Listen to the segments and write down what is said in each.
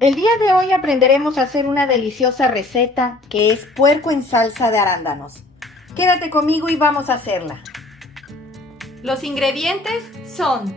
El día de hoy aprenderemos a hacer una deliciosa receta que es puerco en salsa de arándanos. Quédate conmigo y vamos a hacerla. Los ingredientes son: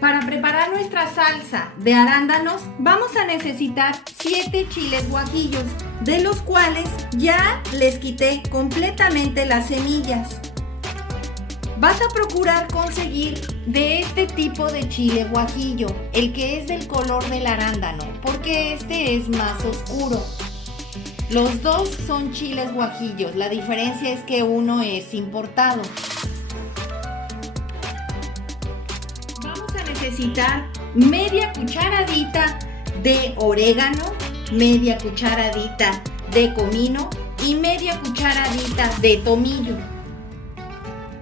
para preparar nuestra salsa de arándanos vamos a necesitar 7 chiles guajillos, de los cuales ya les quité completamente las semillas. Vas a procurar conseguir de este tipo de chile guajillo, el que es del color del arándano, porque este es más oscuro. Los dos son chiles guajillos, la diferencia es que uno es importado. Vamos a necesitar media cucharadita de orégano, media cucharadita de comino y media cucharadita de tomillo.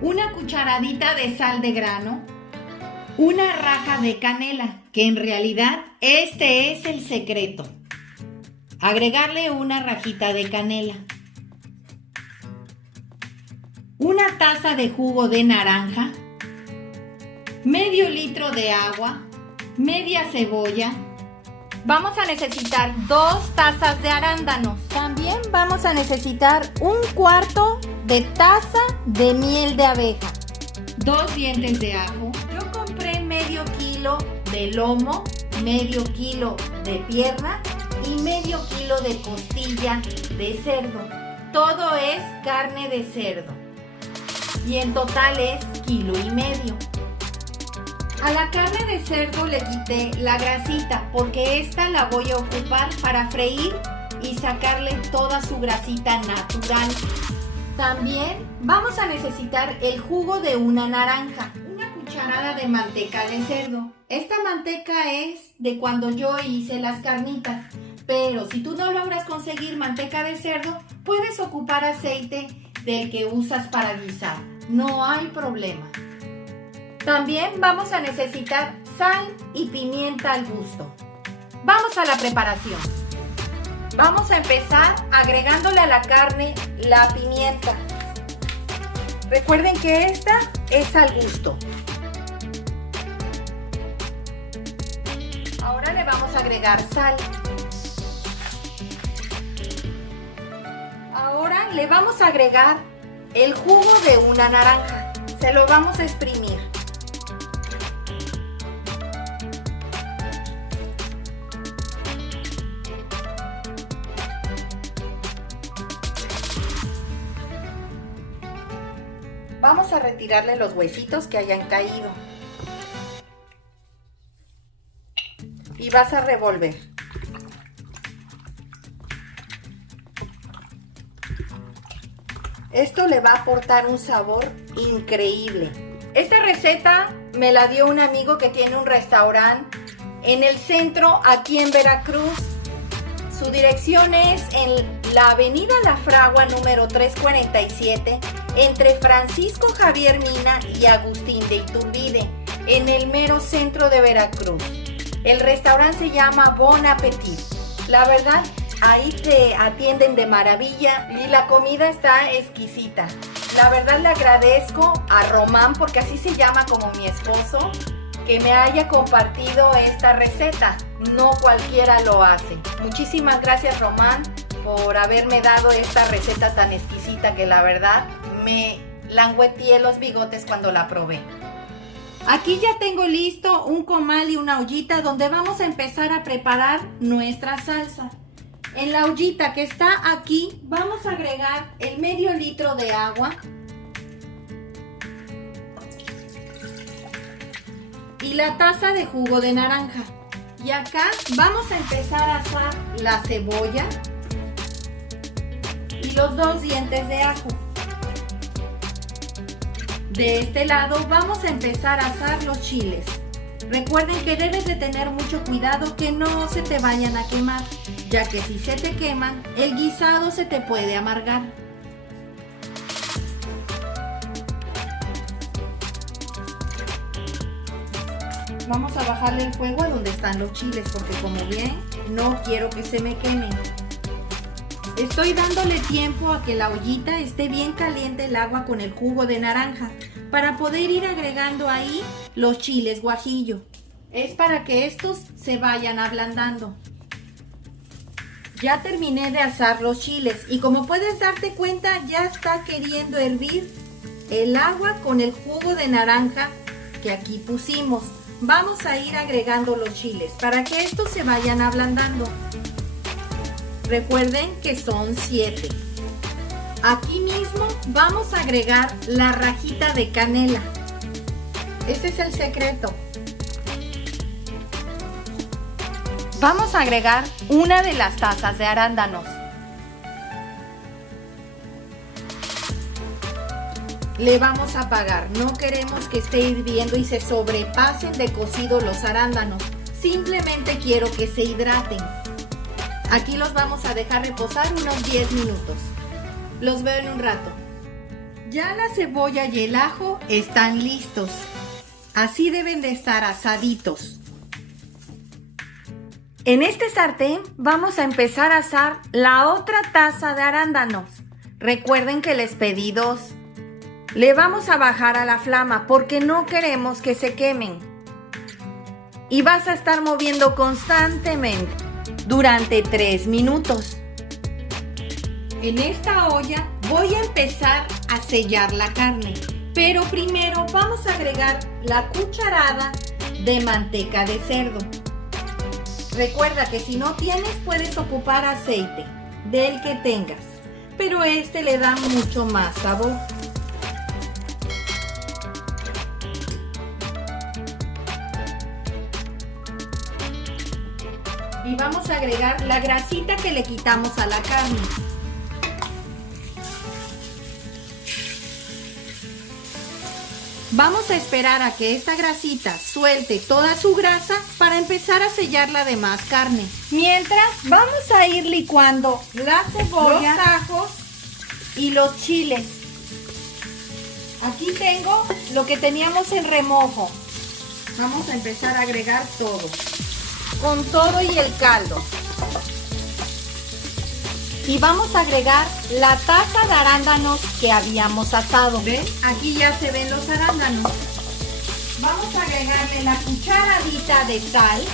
Una cucharadita de sal de grano, una raja de canela, que en realidad este es el secreto. Agregarle una rajita de canela. Una taza de jugo de naranja, medio litro de agua, media cebolla. Vamos a necesitar 2 tazas de arándanos. También vamos a necesitar 1/4 de taza de miel de abeja, 2 dientes de ajo. Yo compré medio kilo de lomo, medio kilo de pierna y medio kilo de costilla de cerdo. Todo es carne de cerdo y en total es 1,5 kilos. A la carne de cerdo le quité la grasita porque esta la voy a ocupar para freír y sacarle toda su grasita natural. También vamos a necesitar el jugo de una naranja, una cucharada de manteca de cerdo. Esta manteca es de cuando yo hice las carnitas, pero si tú no logras conseguir manteca de cerdo, puedes ocupar aceite del que usas para guisar. No hay problema. También vamos a necesitar sal y pimienta al gusto. Vamos a la preparación. Vamos a empezar agregándole a la carne la pimienta. Recuerden que esta es al gusto. Ahora le vamos a agregar sal. Ahora le vamos a agregar el jugo de una naranja. Se lo vamos a exprimir. Vamos a retirarle los huesitos que hayan caído. Y vas a revolver. Esto le va a aportar un sabor increíble. Esta receta me la dio un amigo que tiene un restaurante en el centro, aquí en Veracruz. Su dirección es en la avenida La Fragua número 347, entre Francisco Javier Mina y Agustín de Iturbide, en el mero centro de Veracruz. El restaurante se llama Bon Appetit. La verdad, ahí te atienden de maravilla y la comida está exquisita. La verdad le agradezco a Román, porque así se llama como mi esposo, que me haya compartido esta receta. No cualquiera lo hace. Muchísimas gracias, Román, por haberme dado esta receta tan exquisita que la verdad me langueteé los bigotes cuando la probé. Aquí ya tengo listo un comal y una ollita donde vamos a empezar a preparar nuestra salsa. En la ollita que está aquí vamos a agregar el medio litro de agua y la taza de jugo de naranja. Y acá vamos a empezar a asar la cebolla y los 2 dientes de ajo. De este lado vamos a empezar a asar los chiles. Recuerden que debes de tener mucho cuidado que no se te vayan a quemar, ya que si se te queman, el guisado se te puede amargar. Vamos a bajarle el fuego a donde están los chiles, porque como ven, no quiero que se me quemen. Estoy dándole tiempo a que la ollita esté bien caliente el agua con el jugo de naranja, para poder ir agregando ahí los chiles guajillo. Es para que estos se vayan ablandando. Ya terminé de asar los chiles y como puedes darte cuenta ya está queriendo hervir el agua con el jugo de naranja que aquí pusimos. Vamos a ir agregando los chiles para que estos se vayan ablandando. Recuerden que son 7. Aquí mismo vamos a agregar la rajita de canela. Este es el secreto. Vamos a agregar una de las tazas de arándanos. Le vamos a apagar. No queremos que esté hirviendo y se sobrepasen de cocido los arándanos. Simplemente quiero que se hidraten. Aquí los vamos a dejar reposar unos 10 minutos. Los veo en un rato. Ya la cebolla y el ajo están listos. Así deben de estar asaditos. En este sartén vamos a empezar a asar la otra taza de arándanos. Recuerden que les pedí 2. Le vamos a bajar a la flama porque no queremos que se quemen. Y vas a estar moviendo constantemente durante 3 minutos. En esta olla voy a empezar a sellar la carne. Pero primero vamos a agregar la cucharada de manteca de cerdo. Recuerda que si no tienes puedes ocupar aceite del que tengas, pero este le da mucho más sabor. Y vamos a agregar la grasita que le quitamos a la carne. Vamos a esperar a que esta grasita suelte toda su grasa para empezar a sellar la demás carne. Mientras vamos a ir licuando la cebolla, los ajos y los chiles. Aquí tengo lo que teníamos en remojo. Vamos a empezar a agregar todo, con todo y el caldo. Y vamos a agregar la taza de arándanos que habíamos asado. ¿Ven? Aquí ya se ven los arándanos. Vamos a agregarle la cucharadita de sal,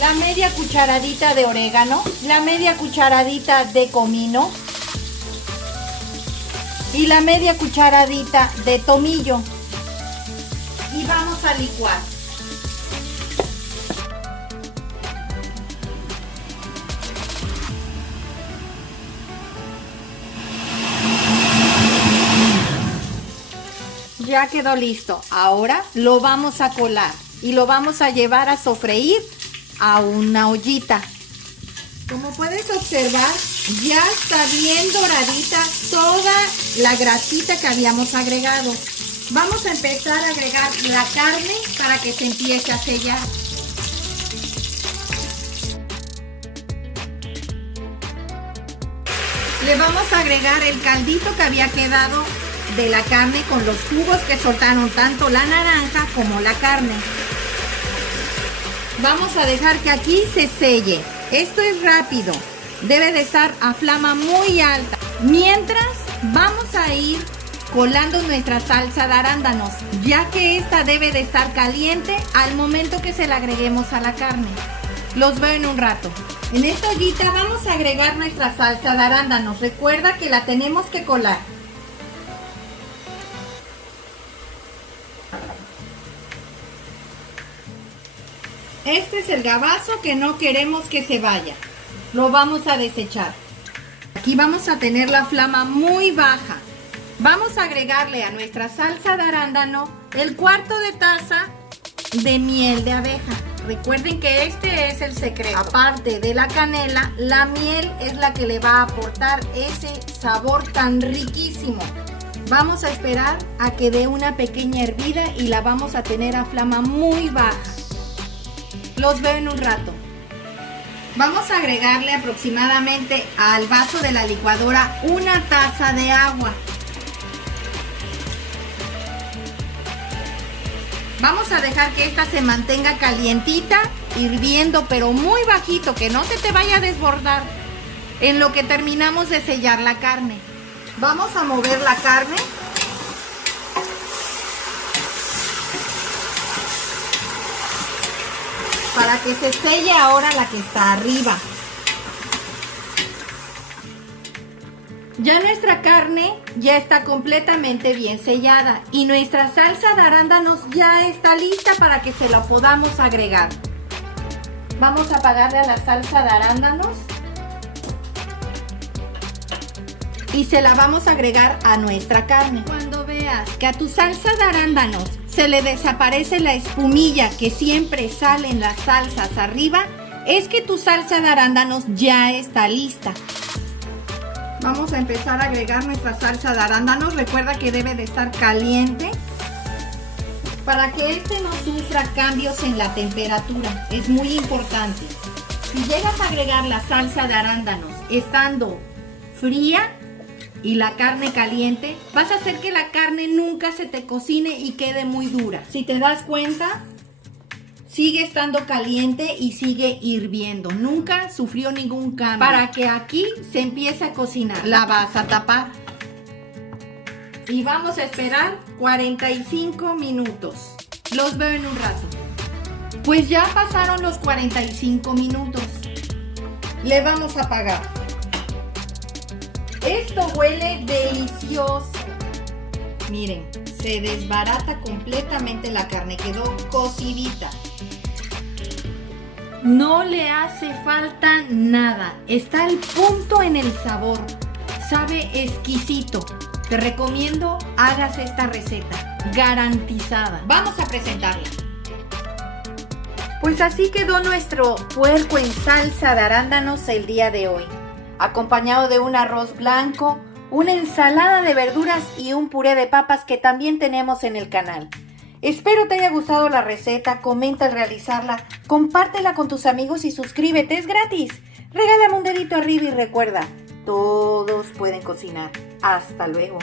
la media cucharadita de orégano, la media cucharadita de comino y la media cucharadita de tomillo. Y vamos a licuar. Ya quedó listo. Ahora lo vamos a colar y lo vamos a llevar a sofreír a una ollita. Como puedes observar, ya está bien doradita toda la grasita que habíamos agregado. Vamos a empezar a agregar la carne para que se empiece a sellar. Le vamos a agregar el caldito que había quedado de la carne con los jugos que soltaron tanto la naranja como la carne. Vamos a dejar que aquí se selle. Esto es rápido. Debe de estar a flama muy alta. Mientras vamos a ir colando nuestra salsa de arándanos, ya que esta debe de estar caliente al momento que se la agreguemos a la carne. Los veo en un rato. En esta ollita vamos a agregar nuestra salsa de arándanos. Recuerda que la tenemos que colar. Este es el gabazo que no queremos que se vaya. Lo vamos a desechar. Aquí vamos a tener la flama muy baja. Vamos a agregarle a nuestra salsa de arándano el 1/4 de taza de miel de abeja. Recuerden que este es el secreto. Aparte de la canela, la miel es la que le va a aportar ese sabor tan riquísimo. Vamos a esperar a que dé una pequeña hervida y la vamos a tener a flama muy baja. Los veo en un rato. Vamos a agregarle aproximadamente al vaso de la licuadora 1 taza de agua. Vamos a dejar que esta se mantenga calientita, hirviendo, pero muy bajito, que no se te vaya a desbordar en lo que terminamos de sellar la carne. Vamos a mover la carne. Para que se selle ahora la que está arriba. Ya nuestra carne ya está completamente bien sellada y nuestra salsa de arándanos ya está lista para que se la podamos agregar. Vamos a apagarle a la salsa de arándanos y se la vamos a agregar a nuestra carne. Cuando veas que a tu salsa de arándanos se le desaparece la espumilla que siempre sale en las salsas arriba, es que tu salsa de arándanos ya está lista. Vamos a empezar a agregar nuestra salsa de arándanos. Recuerda que debe de estar caliente para que este no sufra cambios en la temperatura. Es muy importante. Si llegas a agregar la salsa de arándanos estando fría y la carne caliente, vas a hacer que la carne nunca se te cocine y quede muy dura. Si te das cuenta, sigue estando caliente y sigue hirviendo. Nunca sufrió ningún cambio. Para que aquí se empiece a cocinar, la vas a tapar. Y vamos a esperar 45 minutos. Los veo en un rato. Pues ya pasaron los 45 minutos. Le vamos a apagar. Esto huele delicioso. Miren, se desbarata completamente la carne. Quedó cocidita. No le hace falta nada. Está al punto en el sabor. Sabe exquisito. Te recomiendo hagas esta receta. Garantizada. Vamos a presentarla. Pues así quedó nuestro puerco en salsa de arándanos el día de hoy. Acompañado de un arroz blanco, una ensalada de verduras y un puré de papas que también tenemos en el canal. Espero te haya gustado la receta, comenta al realizarla, compártela con tus amigos y suscríbete, es gratis. Regálame un dedito arriba y recuerda, todos pueden cocinar. Hasta luego.